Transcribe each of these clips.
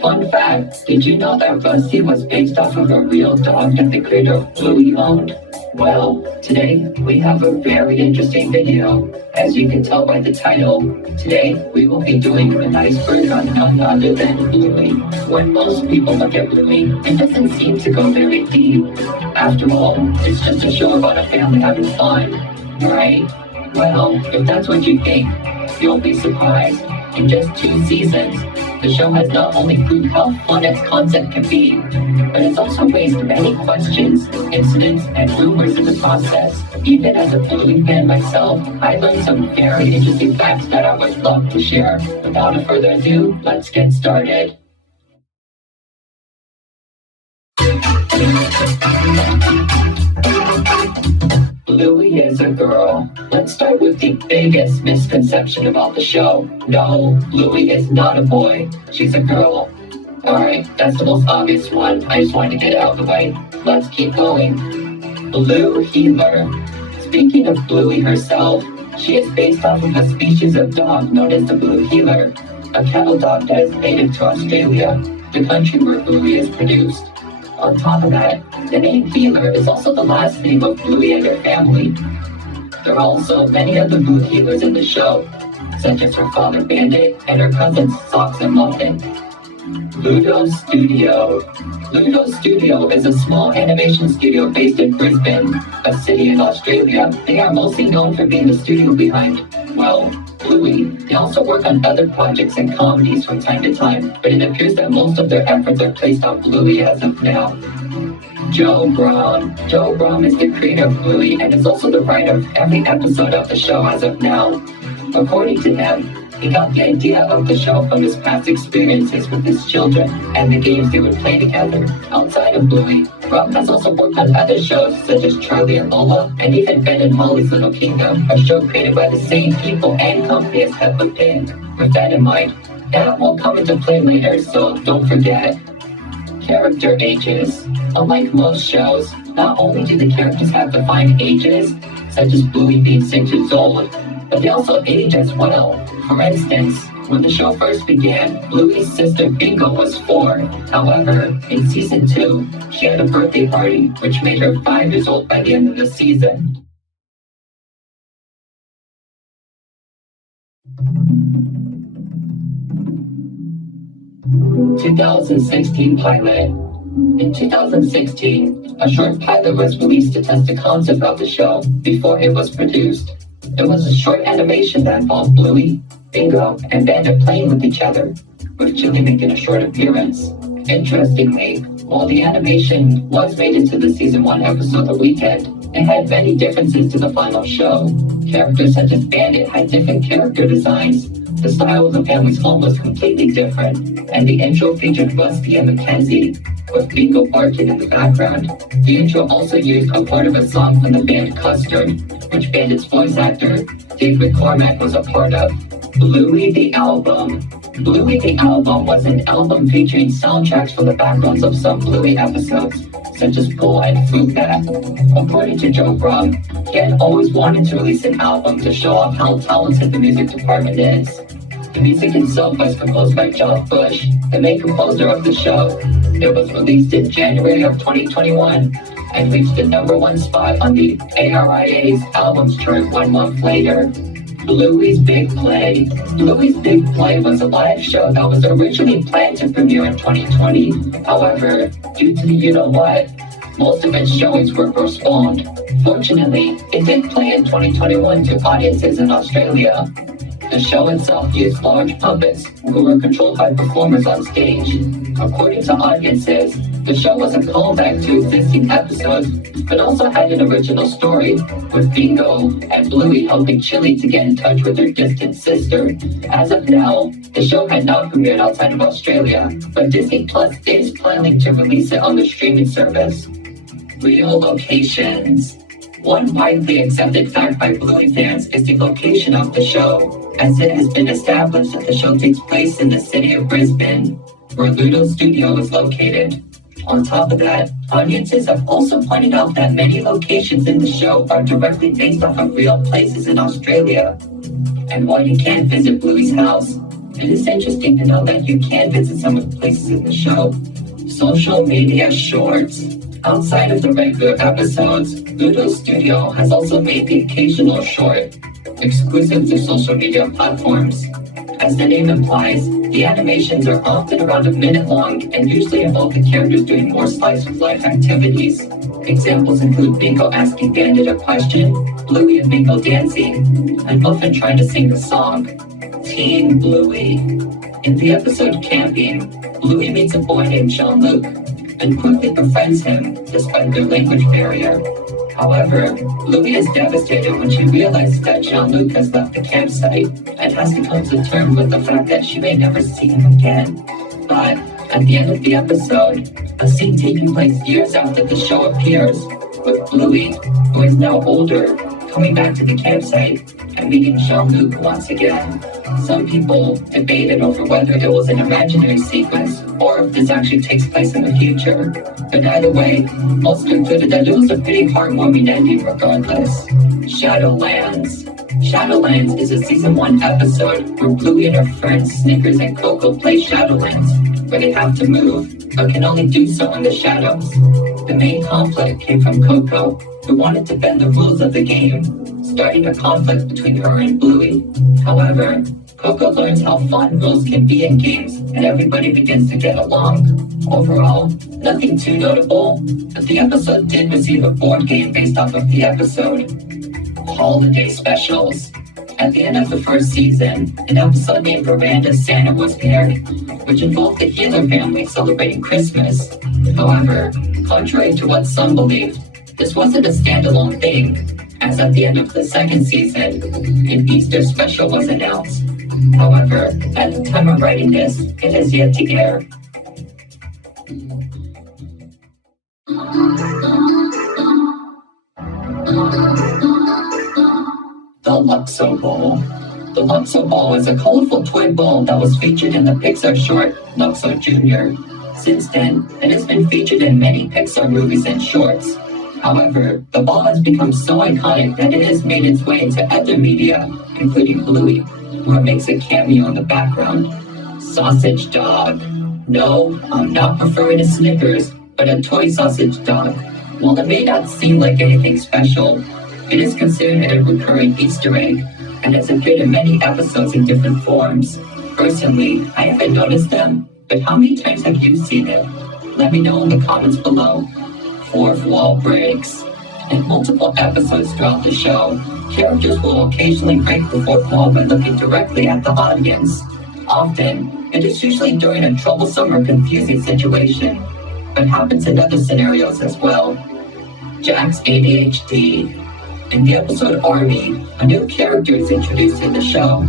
Fun fact, did you know that Rusty was based off of a real dog that the creator of Bluey owned? Well, today we have a very interesting video. As you can tell by the title, today we will be doing an iceberg on none other than Bluey. When most people look at Bluey, it doesn't seem to go very deep. After all, it's just a show about a family having fun, right? Well, if that's what you think, you'll be surprised. In just 2 seasons, the show has not only proved how fun its concept can be, but it's also raised many questions, incidents, and rumors in the process. Even as a Bluey fan myself, I learned some very interesting facts that I would love to share. Without further ado, let's get started. Bluey is a girl. Let's start with the biggest misconception about the show. No, Bluey is not a boy. She's a girl. Alright, that's the most obvious one. I just wanted to get it out of the way. Let's keep going. Blue Heeler. Speaking of Bluey herself, she is based off of a species of dog known as the Blue Heeler, a cattle dog that is native to Australia, the country where Bluey is produced. On top of that, the name Heeler is also the last name of Bluey and her family. There are also many other Blue Heelers in the show, such as her father Bandit and her cousins Socks and Muffin. Ludo Studio. Ludo Studio is a small animation studio based in Brisbane, a city in Australia. They are mostly known for being the studio behind, well, Bluey. They also work on other projects and comedies from time to time, but it appears that most of their efforts are placed on Bluey as of now. Joe Braun. Joe Braun is the creator of Bluey and is also the writer of every episode of the show as of now. According to him, he got the idea of the show from his past experiences with his children and the games they would play together. Outside of Bluey, Rob has also worked on other shows such as Charlie and Lola and even Ben and Holly's Little Kingdom, a show created by the same people and company as Peppa Pig. With that in mind, that will come into play later, so don't forget. Character ages. Unlike most shows, not only do the characters have defined ages, such as Bluey being 6 years old, but they also age as well. For instance, when the show first began, Bluey's sister Bingo was 4. However, in season 2, she had a birthday party, which made her 5 years old by the end of the season. (2016) pilot. In 2016, a short pilot was released to test the concept of the show before it was produced. It was a short animation that involved Bluey, Bingo, and Bandit playing with each other, with Chili making a short appearance. Interestingly, while the animation was made into the season 1 episode The Weekend, it had many differences to the final show. Characters such as Bandit had different character designs, the style of the family's home was completely different, and the intro featured Rusty and Mackenzie, with Bingo barking in the background. The intro also used a part of a song from the band Custard, which Bandit's voice actor, Dave McCormack, was a part of. Bluey the Album. Bluey the Album was an album featuring soundtracks for the backgrounds of some Bluey episodes, such as Bull and Fruit Bat. According to Joe Braun, he had always wanted to release an album to show off how talented the music department is. The music itself was composed by John Bush, the main composer of the show. It was released in January of 2021 and reached the #1 spot on the ARIA's albums chart 1 month later. Bluey's Big Play. Bluey's Big Play was a live show that was originally planned to premiere in 2020. However, due to the you-know-what, most of its showings were postponed. Fortunately, it did play in 2021 to audiences in Australia. The show itself used large puppets who were controlled by performers on stage. According to audiences, the show was a callback to existing episodes, but also had an original story, with Bingo and Bluey helping Chili to get in touch with her distant sister. As of now, the show had not premiered outside of Australia, but Disney Plus is planning to release it on the streaming service. Real locations. One widely accepted fact by Bluey fans is the location of the show, as it has been established that the show takes place in the city of Brisbane, where Ludo Studio is located. On top of that, audiences have also pointed out that many locations in the show are directly based off of real places in Australia. And while you can't visit Bluey's house, it is interesting to know that you can visit some of the places in the show. Social media shorts. Outside of the regular episodes, Ludo's studio has also made the occasional short, exclusive to social media platforms. As the name implies, the animations are often around a minute long and usually involve the characters doing more slice of life activities. Examples include Bingo asking Bandit a question, Bluey and Bingo dancing, and Muffin trying to sing the song Teen Bluey. In the episode Camping, Bluey meets a boy named Jean-Luc and quickly befriends him despite their language barrier. However, Bluey is devastated when she realizes that Jean-Luc has left the campsite and has to come to terms with the fact that she may never see him again. But at the end of the episode, a scene taking place years after the show appears, with Bluey, who is now older, coming back to the campsite and meeting Jean-Luc once again. Some people debated over whether it was an imaginary sequence or if this actually takes place in the future. But either way, most concluded that it was a pretty heartwarming ending regardless. Shadowlands. Shadowlands is a season 1 episode where Bluey and her friends Snickers and Coco play Shadowlands, where they have to move, but can only do so in the shadows. The main conflict came from Coco, who wanted to bend the rules of the game, starting a conflict between her and Bluey. However, Coco learns how fun rules can be in games, and everybody begins to get along. Overall, nothing too notable, but the episode did receive a board game based off of the episode. Holiday specials. At the end of the first season, an episode named Veranda Santa was aired, which involved the Healer family celebrating Christmas. However, contrary to what some believed, this wasn't a standalone thing, as at the end of the second season, an Easter special was announced. However, at the time of writing this, it has yet to air. The Luxo Ball. The Luxo Ball is a colorful toy ball that was featured in the Pixar short Luxo Jr. Since then, it has been featured in many Pixar movies and shorts. However, the ball has become so iconic that it has made its way into other media, including Bluey, where it makes a cameo in the background. Sausage dog. No, I'm not preferring a Snickers, but a toy sausage dog. While it may not seem like anything special, it is considered a recurring Easter egg, and has appeared in many episodes in different forms. Personally, I haven't noticed them, but how many times have you seen it? Let me know in the comments below. Fourth wall breaks. In multiple episodes throughout the show, characters will occasionally break the fourth wall by looking directly at the audience. Often, it is usually during a troublesome or confusing situation, but happens in other scenarios as well. Jack's ADHD. In the episode Army, a new character is introduced in the show.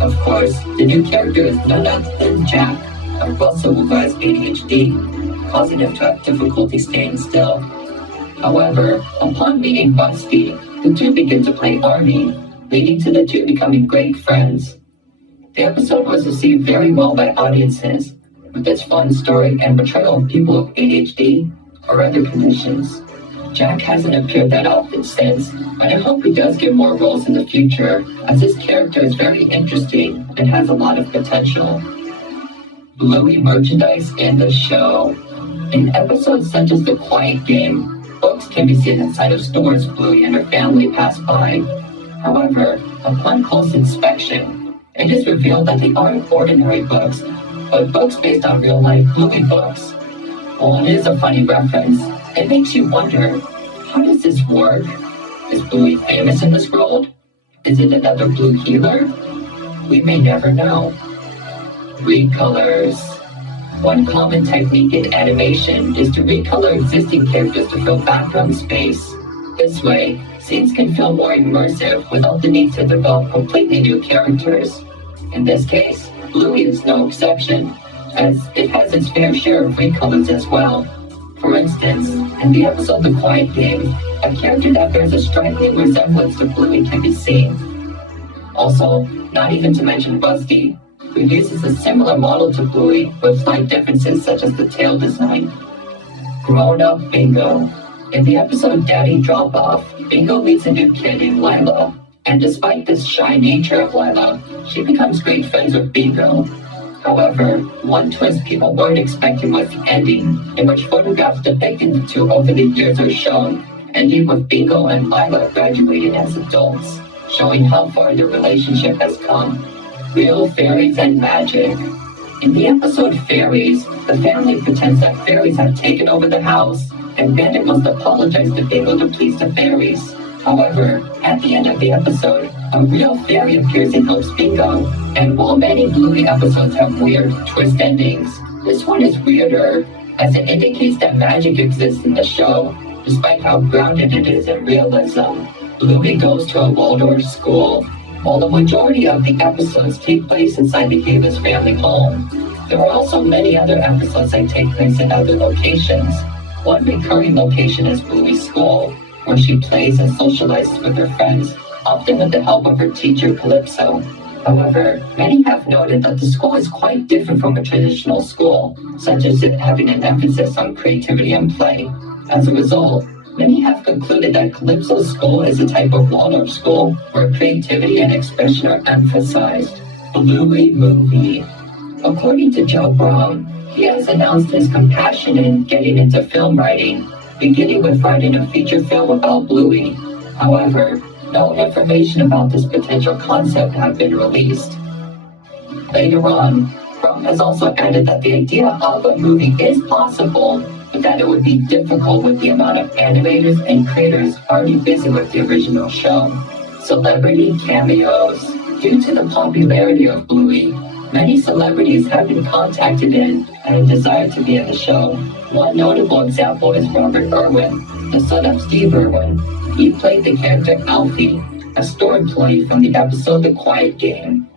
Of course, the new character is none other than Jack, a Russell who has ADHD, causing him to have difficulty staying still. However, upon meeting Bugsy, the two begin to play Army, leading to the two becoming great friends. The episode was received very well by audiences, with its fun story and portrayal of people with ADHD or other conditions. Jack hasn't appeared that often since, but I hope he does get more roles in the future, as his character is very interesting and has a lot of potential. Bluey merchandise in the show. In episodes such as The Quiet Game, books can be seen inside of stores Bluey and her family pass by. However, upon close inspection, it is revealed that they aren't ordinary books, but books based on real-life Bluey books. While it is a funny reference, it makes you wonder, how does this work? Is Bluey famous in this world? Is it another Blue healer? We may never know. Recolors. One common technique in animation is to recolor existing characters to fill background space. This way, scenes can feel more immersive without the need to develop completely new characters. In this case, Bluey is no exception, as it has its fair share of recolors as well. For instance, in the episode The Quiet Game, a character that bears a striking resemblance to Bluey can be seen. Also, not even to mention Rusty, who uses a similar model to Bluey with slight differences such as the tail design. Grown-up Bingo. In the episode Daddy Drop Off, Bingo meets a new kid named Lila, and despite this shy nature of Lila, she becomes great friends with Bingo. However, one twist people weren't expecting was the ending, in which photographs depicting the two over the years are shown, ending with Bingo and Lila graduating as adults, showing how far their relationship has come. Real fairies and magic. In the episode Fairies, the family pretends that fairies have taken over the house, and Bandit must apologize to Bingo to please the fairies. However, at the end of the episode, a real fairy appears and helps Bingo, and while many Bluey episodes have weird twist endings, this one is weirder, as it indicates that magic exists in the show, despite how grounded it is in realism. Bluey goes to a Waldorf school. While the majority of the episodes take place inside the Kyoobur family home, there are also many other episodes that take place in other locations. One recurring location is Bluey's school, where she plays and socializes with her friends, often with the help of her teacher Calypso. However, many have noted that the school is quite different from a traditional school, such as it having an emphasis on creativity and play. As a result, many have concluded that Calypso's school is a type of Waldorf school where creativity and expression are emphasized. Bluey movie. According to Joe Brown, he has announced his compassion in getting into film writing, beginning with writing a feature film about Bluey. However, no information about this potential concept have been released. Later on, Brown has also added that the idea of a movie is possible, but that it would be difficult with the amount of animators and creators already busy with the original show. Celebrity cameos. Due to the popularity of Bluey, many celebrities have been contacted in and desire to be in the show. One notable example is Robert Irwin, the son of Steve Irwin. He played the character Alfie, a store employee from the episode The Quiet Game.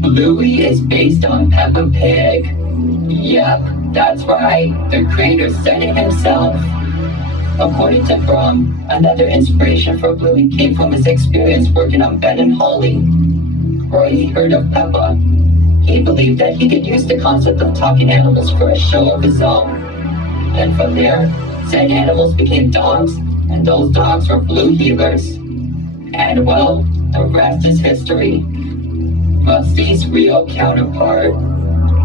Bluey is based on Peppa Pig. Yep, that's right, the creator said it himself. According to Brum, another inspiration for Bluey came from his experience working on Ben and Holly. Where he heard of Peppa, he believed that he could use the concept of talking animals for a show of his own. And from there, said animals became dogs, and those dogs were blue healers. And well, the rest is history. Rusty's real counterpart.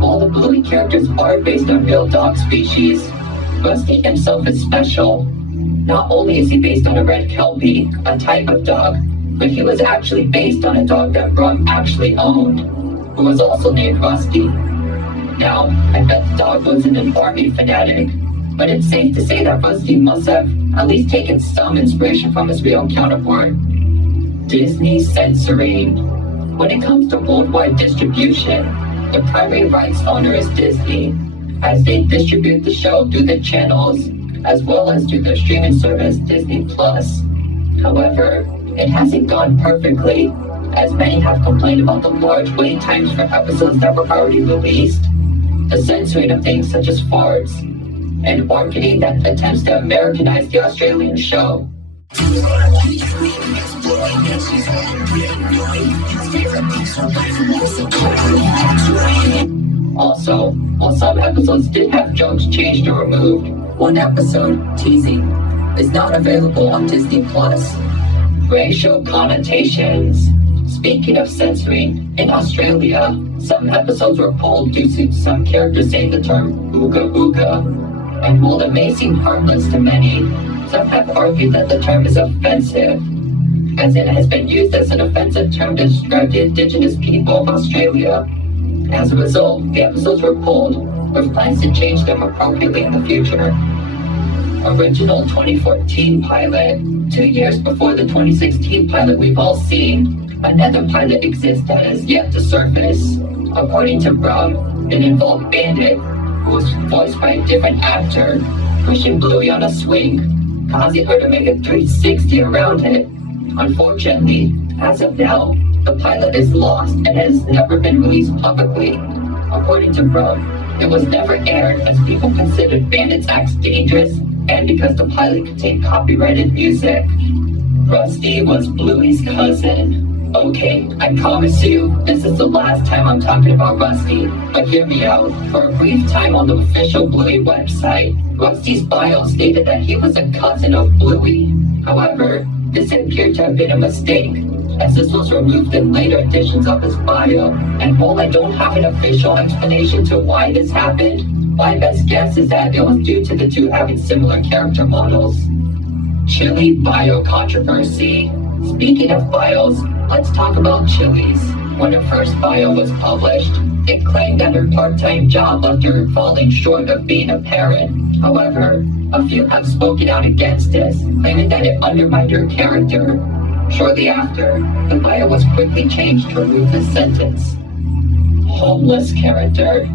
While the Bluey characters are based on real dog species, Rusty himself is special. Not only is he based on a red Kelpie, a type of dog, but he was actually based on a dog that Brum actually owned, who was also named Rusty. Now, I bet the dog wasn't an army fanatic, but it's safe to say that Rusty must have at least taken some inspiration from his real counterpart. Disney censoring. When it comes to worldwide distribution, the primary rights owner is Disney, as they distribute the show through the channels, as well as through the streaming service Disney+. However, it hasn't gone perfectly, as many have complained about the large wait times for episodes that were already released, the censoring of things such as farts, and marketing that attempts to Americanize the Australian show. Also, while some episodes did have jokes changed or removed, one episode, Teasing, is not available on Disney+. Racial connotations. Speaking of censoring, in Australia, some episodes were pulled due to some characters saying the term ooga booga. And while it may seem harmless to many, some have argued that the term is offensive, as it has been used as an offensive term to describe the indigenous people of Australia. As a result, the episodes were pulled, with plans to change them appropriately in the future. Original 2014 pilot. 2 years before the 2016 pilot we've all seen, another pilot exists that has yet to surface. According to Brown, it involved Bandit, who was voiced by a different actor, pushing Bluey on a swing, causing her to make a 360 around it. Unfortunately, as of now, the pilot is lost and has never been released publicly. According to Brown, it was never aired as people considered Bandit's acts dangerous and because the pilot contained copyrighted music. Rusty was Bluey's cousin. Okay, I promise you, this is the last time I'm talking about Rusty, but hear me out. For a brief time on the official Bluey website, Rusty's bio stated that he was a cousin of Bluey. However, this appeared to have been a mistake, as this was removed in later editions of his bio, and while I don't have an official explanation to why this happened, my best guess is that it was due to the two having similar character models. Chili bio controversy. Speaking of bios, let's talk about Chili's. When her first bio was published, it claimed that her part-time job left her falling short of being a parent. However, a few have spoken out against this, claiming that it undermined her character. Shortly after, the bio was quickly changed to remove this sentence. Homeless character.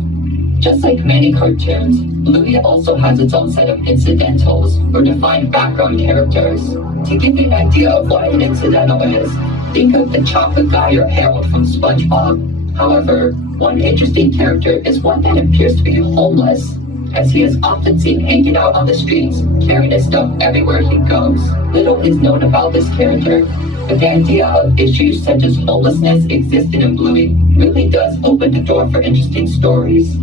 Just like many cartoons, Bluey also has its own set of incidentals, or defined background characters. To give you an idea of what an incidental is, think of the chocolate guy or Harold from SpongeBob. However, one interesting character is one that appears to be homeless, as he is often seen hanging out on the streets, carrying his stuff everywhere he goes. Little is known about this character, but the idea of issues such as homelessness existing in Bluey really does open the door for interesting stories.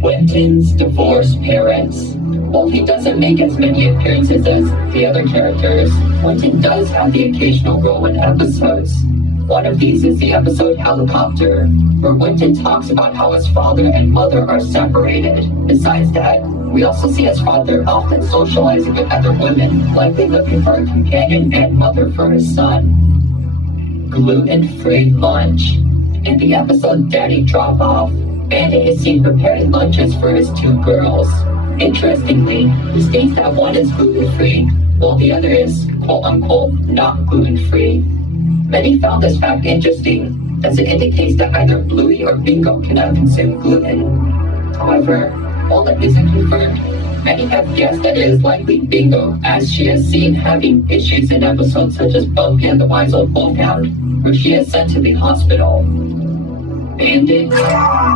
Quentin's divorced parents. While he doesn't make as many appearances as the other characters, Quentin does have the occasional role in episodes. One of these is the episode Helicopter, where Quentin talks about how his father and mother are separated. Besides that, we also see his father often socializing with other women, likely looking for a companion and mother for his son. Gluten-free lunch. In the episode Daddy Drop Off, Bandit is seen preparing lunches for his two girls. Interestingly, he states that one is gluten-free, while the other is quote-unquote not gluten-free. Many found this fact interesting, as it indicates that either Bluey or Bingo cannot consume gluten. However, while that isn't confirmed, many have guessed that it is likely Bingo, as she is seen having issues in episodes such as Bumpy and the Wise Old Wolfhound, where she is sent to the hospital. Bandit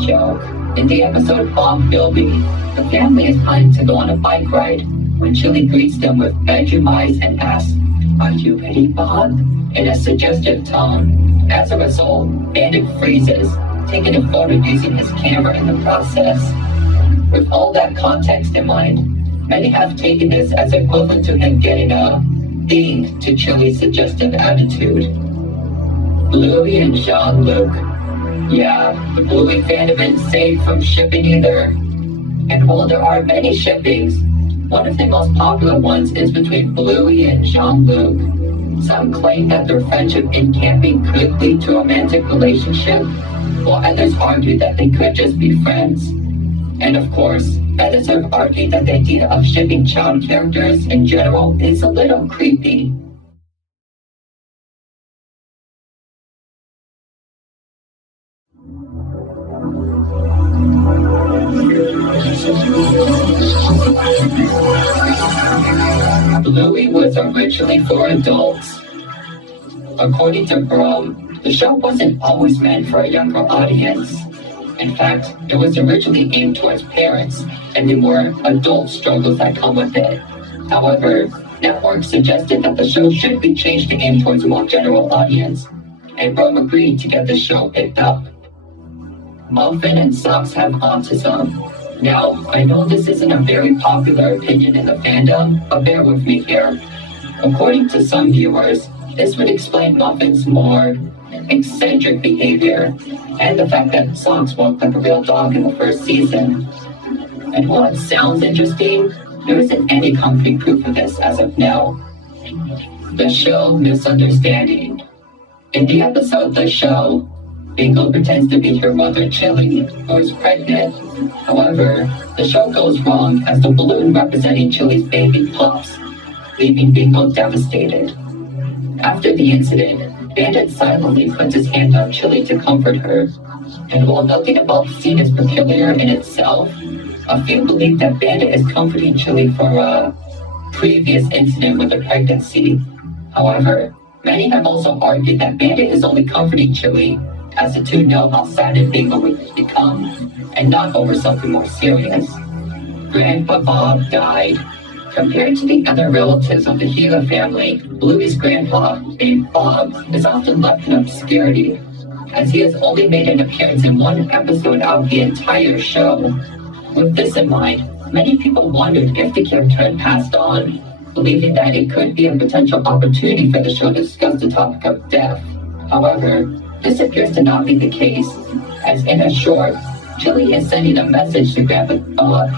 joke. In the episode Bob Bilby, the family is planning to go on a bike ride when Chili greets them with bedroom eyes and asks, "Are you ready, Bob?" in a suggestive tone. As a result, Bandit freezes, taking a photo using his camera in the process. With all that context in mind, many have taken this as equivalent to him getting a ding to Chili's suggestive attitude. Bluey and Jean-Luc. Yeah, the Bluey fandom isn't safe from shipping either. And while there are many shippings, one of the most popular ones is between Bluey and Jean-Luc. Some claim that their friendship in camping could lead to a romantic relationship, while others argue that they could just be friends. And of course, others have argued that the idea of shipping child characters in general is a little creepy. Bluey was originally for adults. According to Brum, the show wasn't always meant for a younger audience. In fact, it was originally aimed towards parents and the more adult struggles that come with it. However, networks suggested that the show should be changed to aim towards a more general audience, and Brum agreed to get the show picked up. Muffin and Socks have autism. Now, I know this isn't a very popular opinion in the fandom, but bear with me here. According to some viewers, this would explain Muffin's more eccentric behavior, and the fact that Socks walked like a real dog in the first season. And while it sounds interesting, there isn't any concrete proof of this as of now. The show Misunderstanding. In the episode The Show, Bingo pretends to be her mother Chili, who is pregnant. However, the show goes wrong as the balloon representing Chili's baby pops, leaving Bingo devastated. After the incident, Bandit silently puts his hand on Chili to comfort her. And while nothing about the scene is peculiar in itself, a few believe that Bandit is comforting Chili for a previous incident with a pregnancy. However, many have also argued that Bandit is only comforting Chili as the two know how sad and Bingo would become, and not over something more serious. Grandpa Bob died. Compared to the other relatives of the Gila family, Bluey's grandpa, named Bob, is often left in obscurity, as he has only made an appearance in one episode out of the entire show. With this in mind, many people wondered if the character had passed on, believing that it could be a potential opportunity for the show to discuss the topic of death. However, this appears to not be the case, as in a short, Chili is sending a message to Grandpa Bob,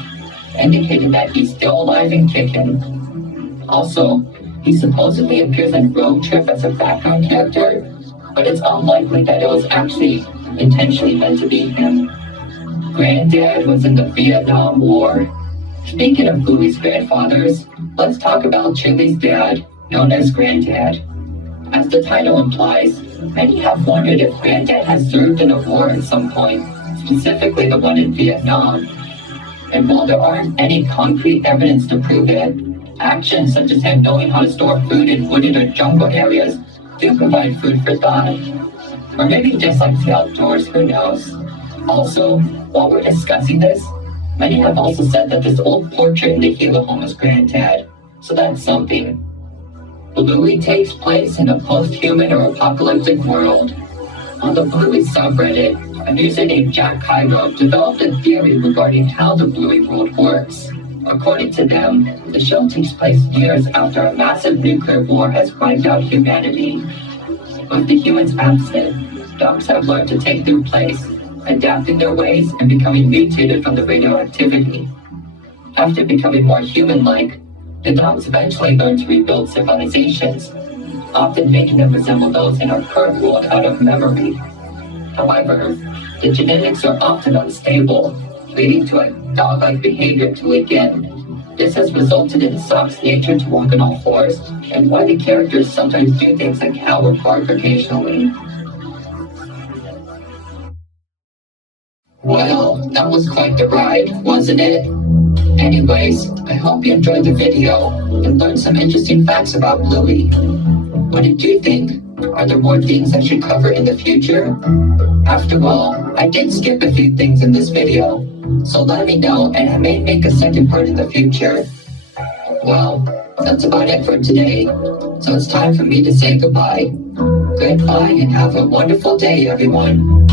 indicating that he's still alive and kicking. Also, he supposedly appears in Road Trip as a background character, but it's unlikely that it was actually intentionally meant to be him. Granddad was in the Vietnam War. Speaking of Bluey's grandfathers, let's talk about Chili's dad, known as Granddad. As the title implies, many have wondered if Granddad has served in a war at some point, specifically the one in Vietnam. And while there aren't any concrete evidence to prove it, actions such as him knowing how to store food in wooded or jungle areas do provide food for thought. Or maybe just like the outdoors, who knows? Also, while we're discussing this, many have also said that this old portrait in the Gila home is Granddad, so that's something. Bluey takes place in a post-human or apocalyptic world. On the Bluey subreddit, a user named Jack Cairo developed a theory regarding how the Bluey world works. According to them, the show takes place years after a massive nuclear war has wiped out humanity. With the humans absent, dogs have learned to take their place, adapting their ways and becoming mutated from the radioactivity. After becoming more human-like, the dogs eventually learn to rebuild civilizations, often making them resemble those in our current world out of memory. However, the genetics are often unstable, leading to a dog-like behavior to leak in. This has resulted in the dog's nature to walk on all fours, and why the characters sometimes do things like howl or bark occasionally. Well, that was quite the ride, wasn't it? Anyways, I hope you enjoyed the video and learned some interesting facts about Bluey. What did you think? Are there more things I should cover in the future? After all, I did skip a few things in this video, so let me know and I may make a second part in the future. Well, that's about it for today, so it's time for me to say goodbye. Goodbye and have a wonderful day, everyone.